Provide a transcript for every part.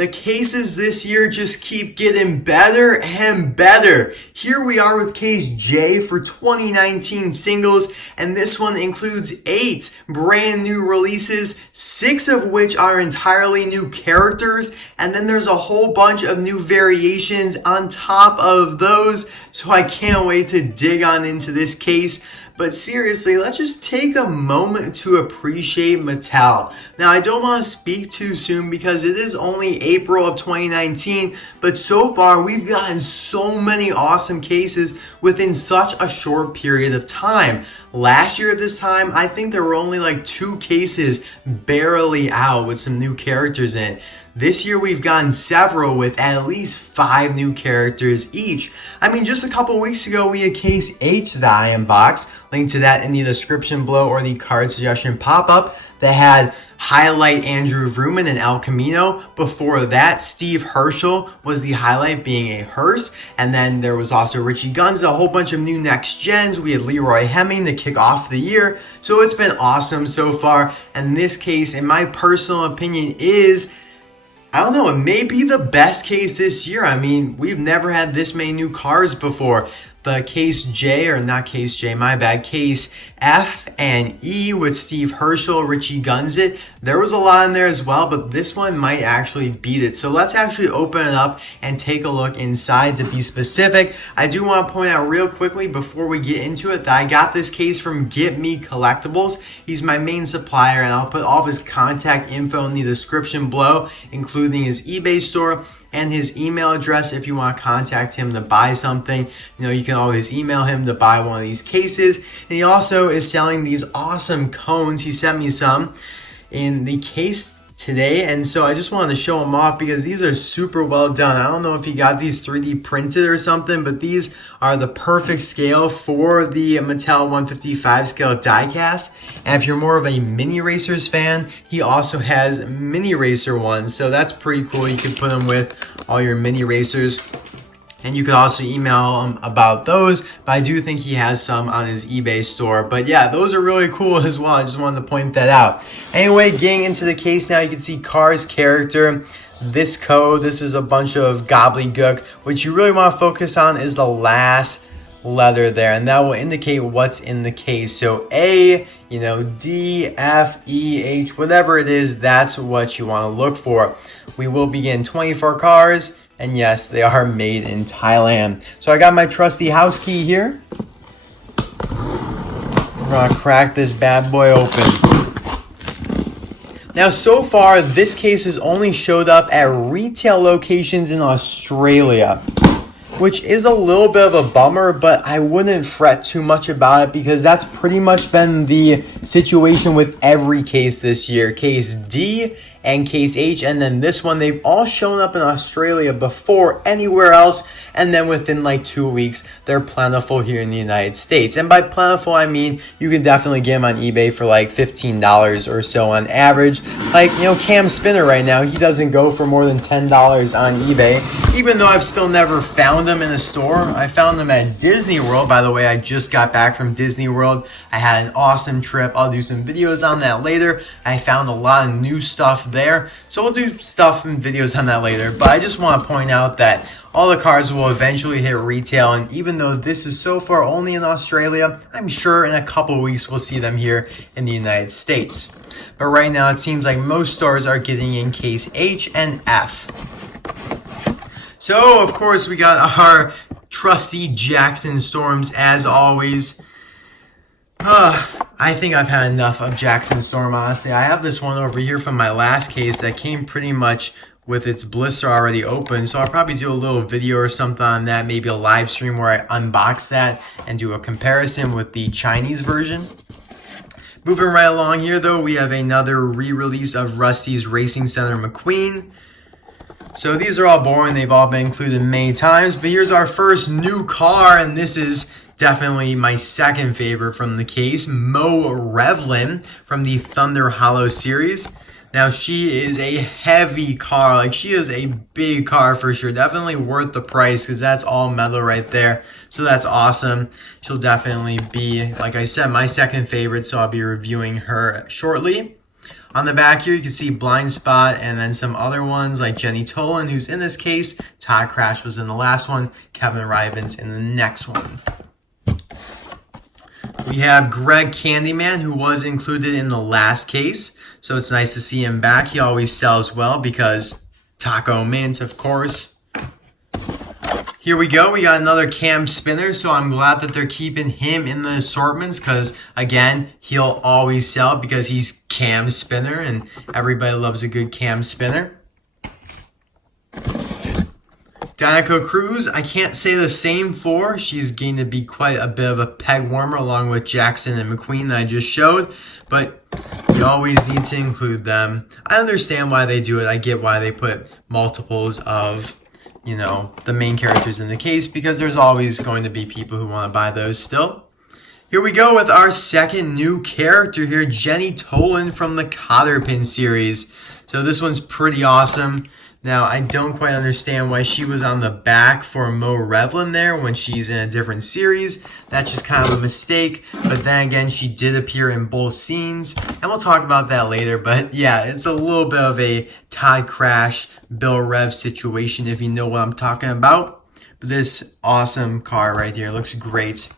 The cases this year just keep getting better and better. Here we are with case J for 2019 singles, and this one includes 8 brand new releases, 6 of which are entirely new characters, and then there's a whole bunch of new variations on top of those, so I can't wait to dig on into this case. But seriously, let's just take a moment to appreciate Mattel. Now, I don't want to speak too soon because it is only April of 2019, but so far we've gotten so many awesome cases within such a short period of time. Last year at this time, I think there were only like 2 cases barely out with some new characters in it. This year we've gotten several with at least 5 new characters each. I mean, just a couple weeks ago we had case H that I unboxed. Link to that in the description below or the card suggestion pop-up that had highlight Andrew Vrooman and El Camino. Before that, Steve Herschel was the highlight, being a hearse. And then there was also Richie Gunza, a whole bunch of new next gens. We had Leroy Hemming to kick off the year. So it's been awesome so far. And this case, in my personal opinion, is, I don't know, it may be the best case this year. I mean, we've never had this many new cars before. The case J, or not case J, my bad, case F and E with Steve Herschel, Richie Gunzit. There was a lot in there as well, but this one might actually beat it. So let's actually open it up and take a look inside to be specific. I do want to point out real quickly before we get into it that I got this case from GetMeCollectibles. He's my main supplier, and I'll put all of his contact info in the description below, including his eBay store and his email address if you want to contact him to buy something. You know, you can always email him to buy one of these cases. And he also is selling these awesome cones. He sent me some in the case today, and so I just wanted to show them off because these are super well done. I don't know if he got these 3D printed or something, but these are the perfect scale for the Mattel 155 scale diecast. And if you're more of a mini racers fan, he also has mini racer ones, so that's pretty cool. You can put them with all your mini racers. And you could also email him about those, but I do think he has some on his eBay store. But yeah, those are really cool as well. I just wanted to point that out. Anyway, getting into the case now, you can see Car's character, this code. This is a bunch of gobbledygook. What you really want to focus on is the last letter there, and that will indicate what's in the case. So A, D, F, E, H, whatever it is, that's what you want to look for. We will begin 24 cars. And yes, they are made in Thailand. So I got my trusty house key here. We're gonna crack this bad boy open. Now, so far, this case has only showed up at retail locations in Australia, which is a little bit of a bummer, but I wouldn't fret too much about it because that's pretty much been the situation with every case this year. Case D and case H, and then this one, they've all shown up in Australia before anywhere else, and then within like 2 weeks, they're plentiful here in the United States. And by plentiful, I mean you can definitely get them on eBay for like $15 or so on average. Like, Cam Spinner right now, he doesn't go for more than $10 on eBay, even though I've still never found them in a store. I found them at Disney World. By the way, I just got back from Disney World. I had an awesome trip. I'll do some videos on that later. I found a lot of new stuff there, so we'll do stuff and videos on that later. But I just want to point out that all the cars will eventually hit retail, and even though this is so far only in Australia, I'm sure in a couple of weeks we'll see them here in the United States. But right now it seems like most stores are getting in case H and F. So of course we got our trusty Jackson Storms as always. I think I've had enough of Jackson Storm, honestly. I have this one over here from my last case that came pretty much with its blister already open, so I'll probably do a little video or something on that, maybe a live stream where I unbox that and do a comparison with the Chinese version. Moving right along here, though, we have another re-release of Rust-eze Racing Center McQueen. So these are all boring. They've all been included many times, but here's our first new car, and this is definitely my second favorite from the case, Mo Revlin from the Thunder Hollow series. Now, she is a heavy car. Like, she is a big car for sure. Definitely worth the price because that's all metal right there. So that's awesome. She'll definitely be, like I said, my second favorite. So I'll be reviewing her shortly. On the back here, you can see Blind Spot and then some other ones like Jenni Towland, who's in this case. Todd Crash was in the last one. Kevin Riven's in the next one. We have Greg Candyman, who was included in the last case. So it's nice to see him back. He always sells well because Taco Mint, of course. Here we go. We got another cam spinner, so I'm glad that they're keeping him in the assortments because, again, he'll always sell because he's cam spinner and everybody loves a good cam spinner. Dinoco Cruz, I can't say the same for. She's going to be quite a bit of a peg warmer along with Jackson and McQueen that I just showed, but you always need to include them. I understand why they do it. I get why they put multiples of, you know, the main characters in the case because there's always going to be people who want to buy those still. Here we go with our second new character here, Jenni Towland from the Cotter Pin series. So this one's pretty awesome. Now, I don't quite understand why she was on the back for Mo Revlin there when she's in a different series. That's just kind of a mistake. But then again, she did appear in both scenes. And we'll talk about that later. But yeah, it's a little bit of a Todd Crash, Bill Rev situation if you know what I'm talking about. But this awesome car right here looks great.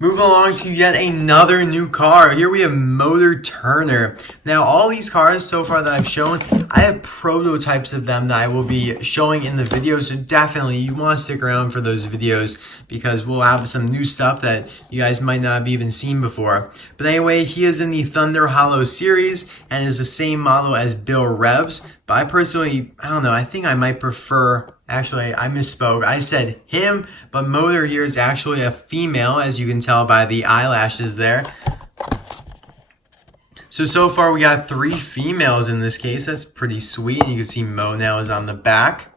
Moving along to yet another new car. Here we have Motor Turner. Now, all these cars so far that I've shown, I have prototypes of them that I will be showing in the video. So definitely, you want to stick around for those videos because we'll have some new stuff that you guys might not have even seen before. But anyway, he is in the Thunder Hollow series and is the same model as Bill Revs. But I personally, I don't know, I think I might prefer... Actually, I misspoke. I said him, but Motor here is actually a female, as you can tell by the eyelashes there. So far we got 3 females in this case. That's pretty sweet. You can see Mo now is on the back.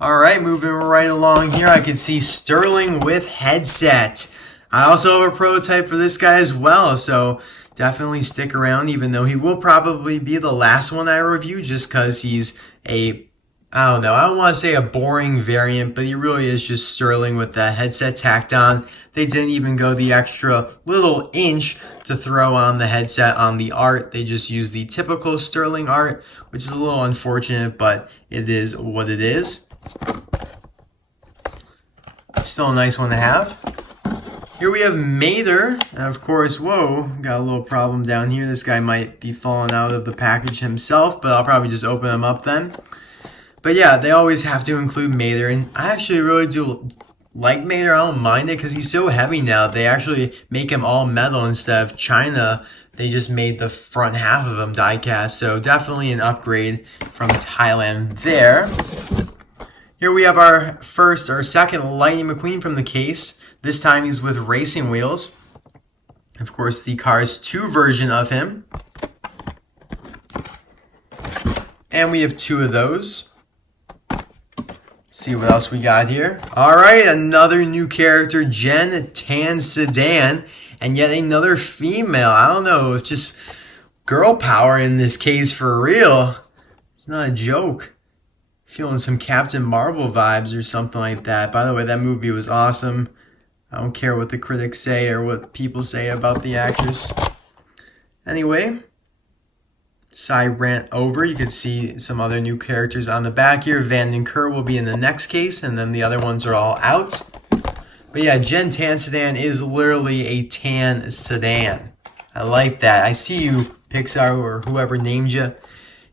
Alright, moving right along here, I can see Sterling with headset. I also have a prototype for this guy as well, so definitely stick around, even though he will probably be the last one I review, just because he's a... I don't know, I don't want to say a boring variant, but he really is just Sterling with that headset tacked on. They didn't even go the extra little inch to throw on the headset on the art. They just used the typical Sterling art, which is a little unfortunate, but it is what it is. Still a nice one to have. Here we have Mater, and of course, whoa, got a little problem down here. This guy might be falling out of the package himself, but I'll probably just open him up then. But yeah, they always have to include Mater, and I actually really do like Mater. I don't mind it because he's so heavy now. They actually make him all metal instead of China. They just made the front half of him die-cast, so definitely an upgrade from Thailand there. Here we have our second Lightning McQueen from the case. This time he's with racing wheels. Of course, the Cars 2 version of him. And we have 2 of those. See what else we got here. Alright, another new character, Jenni Towland, and yet another female. I don't know, it's just girl power in this case for real. It's not a joke. Feeling some Captain Marvel vibes or something like that. By the way, that movie was awesome. I don't care what the critics say or what people say about the actress. Anyway, side rant over. You can see some other new characters on the back here. Vanden Kerr will be in the next case, and then the other ones are all out. But yeah, Jen Tansedan is literally a tan sedan. I like that. I see you, Pixar, or whoever named you.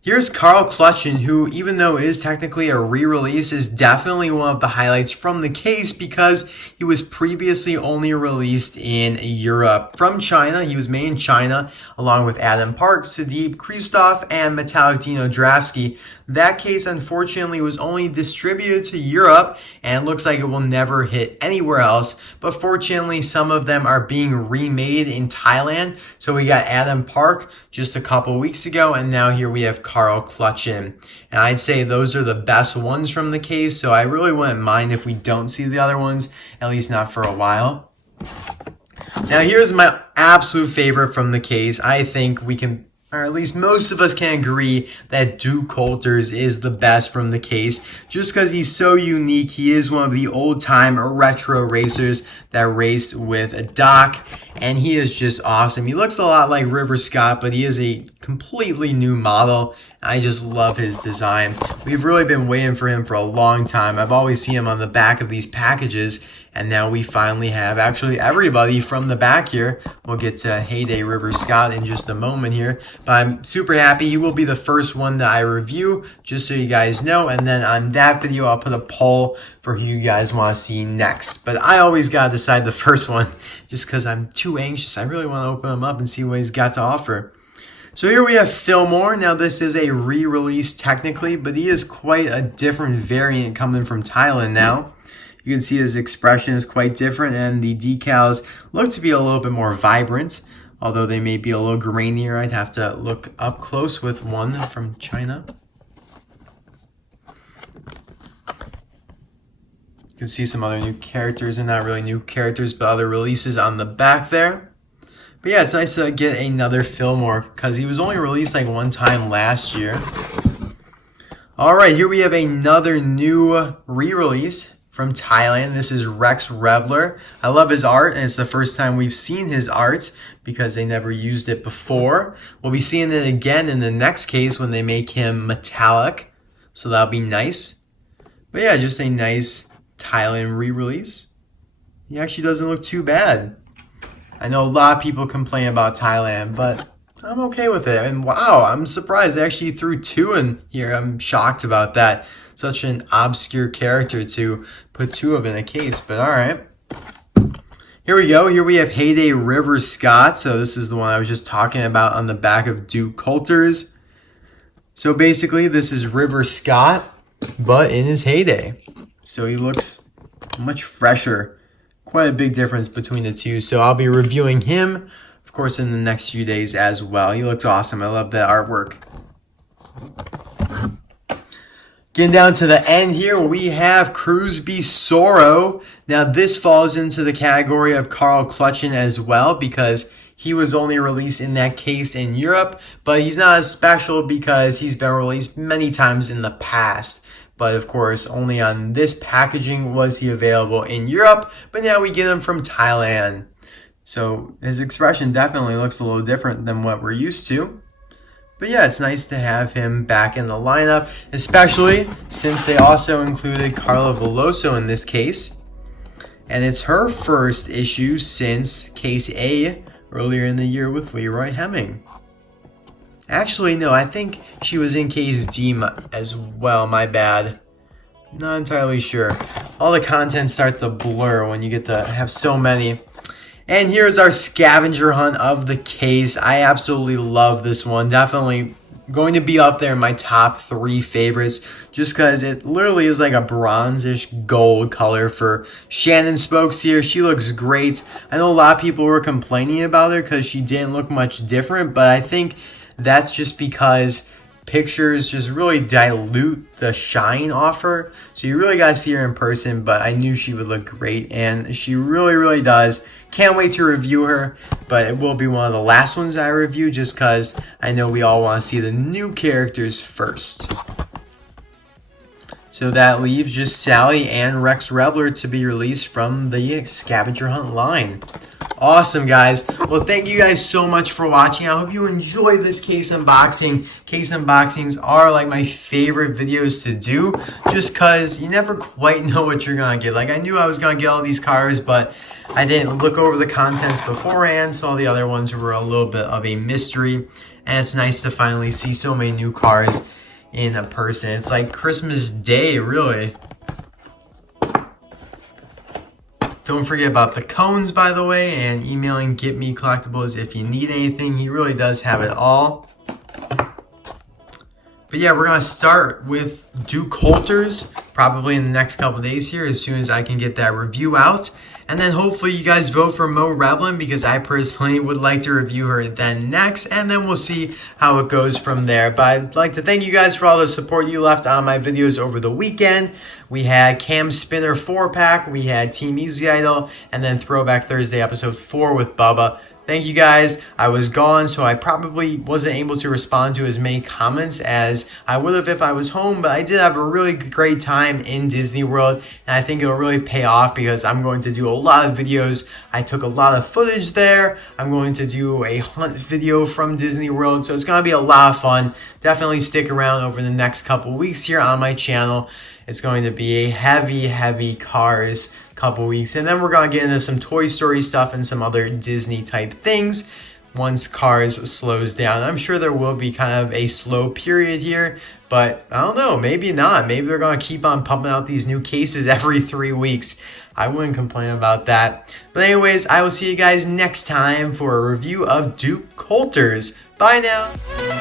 Here's Carl Clutchen, who, even though is technically a re-release, is definitely one of the highlights from the case because he was previously only released in Europe. From China, he was made in China, along with Adam Park, Sudeep Christoph, and Metallic Dino Drafsky. That case, unfortunately, was only distributed to Europe, and it looks like it will never hit anywhere else. But fortunately, some of them are being remade in Thailand. So we got Adam Park just a couple weeks ago, and now here we have Carl Clutchen. And I'd say those are the best ones from the case, so I really wouldn't mind if we don't see the other ones, at least not for a while. Now here's my absolute favorite from the case. I think we can or at least most of us can agree that Duke Coulters is the best from the case, just because he's so unique. He is one of the old-time retro racers that raced with a Doc, and he is just awesome. He looks a lot like River Scott, but he is a completely new model. I just love his design. We've really been waiting for him for a long time. I've always seen him on the back of these packages, and now we finally have actually everybody from the back here. We'll get to Heyday River Scott in just a moment here, but I'm super happy. He will be the first one that I review, just so you guys know, and then on that video, I'll put a poll for who you guys want to see next. But I always got to decide the first one, just because I'm too anxious. I really want to open him up and see what he's got to offer. So here we have Fillmore. Now this is a re-release technically, but he is quite a different variant coming from Thailand now. You can see his expression is quite different, and the decals look to be a little bit more vibrant, although they may be a little grainier. I'd have to look up close with one from China. You can see some other new characters, and not really new characters, but other releases on the back there. But yeah, it's nice to get another Fillmore, because he was only released like one time last year. Alright, here we have another new re-release from Thailand. This is Rex Revler. I love his art, and it's the first time we've seen his art because they never used it before. We'll be seeing it again in the next case when they make him metallic, so that'll be nice. But yeah, just a nice Thailand re-release. He actually doesn't look too bad. I know a lot of people complain about Thailand, but I'm okay with it. And wow, I'm surprised they actually threw two in here. I'm shocked about that. Such an obscure character to put two of in a case, but alright. Here we go. Here we have Heyday River Scott. So this is the one I was just talking about on the back of Duke Coulters. So basically, this is River Scott, but in his heyday. So he looks much fresher. Quite a big difference between the two. So I'll be reviewing him, of course, in the next few days as well. He looks awesome. I love that artwork. Getting down to the end here, we have Cruz Besouro. Now this falls into the category of Carl Clutchen as well, because he was only released in that case in Europe, but he's not as special because he's been released many times in the past. But of course, only on this packaging was he available in Europe, but now we get him from Thailand. So his expression definitely looks a little different than what we're used to. But yeah, it's nice to have him back in the lineup, especially since they also included Carla Veloso in this case. And it's her first issue since Case A earlier in the year with Leroy Hemming. Actually, no, I think she was in Case D as well, my bad. Not entirely sure. All the content start to blur when you get to have so many. And here's our scavenger hunt of the case. I absolutely love this one. Definitely going to be up there in my top 3 favorites, just because it literally is like a bronzish gold color for Shannon spokes here. She looks great. I know a lot of people were complaining about her because she didn't look much different, but I think that's just because pictures just really dilute the shine off her. So you really got to see her in person, but I knew she would look great, and she really, really does. Can't wait to review her, but it will be one of the last ones I review just because I know we all want to see the new characters first. So that leaves just Sally and Rex Revler to be released from the scavenger hunt line. Awesome, guys. Well, thank you guys so much for watching. I hope you enjoyed this case unboxing. Case unboxings are like my favorite videos to do just because you never quite know what you're going to get. Like, I knew I was going to get all these cars, but I didn't look over the contents beforehand, so all the other ones were a little bit of a mystery. And it's nice to finally see so many new cars in a person. It's like Christmas Day, really. Don't forget about the cones, by the way, and emailing GetMeCollectibles if you need anything. He really does have it all. But yeah, we're going to start with Duke Coulters probably in the next couple days here as soon as I can get that review out. And then hopefully you guys vote for Revlin because I personally would like to review her then next. And then we'll see how it goes from there. But I'd like to thank you guys for all the support you left on my videos over the weekend. We had Cam Spinner 4-pack, we had Team Easy Idol, and then Throwback Thursday episode 4 with Bubba. Thank you guys. I was gone, so I probably wasn't able to respond to as many comments as I would have if I was home, but I did have a really great time in Disney World, and I think it'll really pay off because I'm going to do a lot of videos. I took a lot of footage there. I'm going to do a hunt video from Disney World, so it's going to be a lot of fun. Definitely stick around over the next couple weeks here on my channel. It's going to be a heavy Cars couple weeks, and then we're going to get into some Toy Story stuff and some other Disney type things once Cars slows down. I'm sure there will be kind of a slow period here, but I don't know, maybe not. Maybe they're going to keep on pumping out these new cases every 3 weeks. I wouldn't complain about that. But anyways, I will see you guys next time for a review of Duke Coulters. Bye now.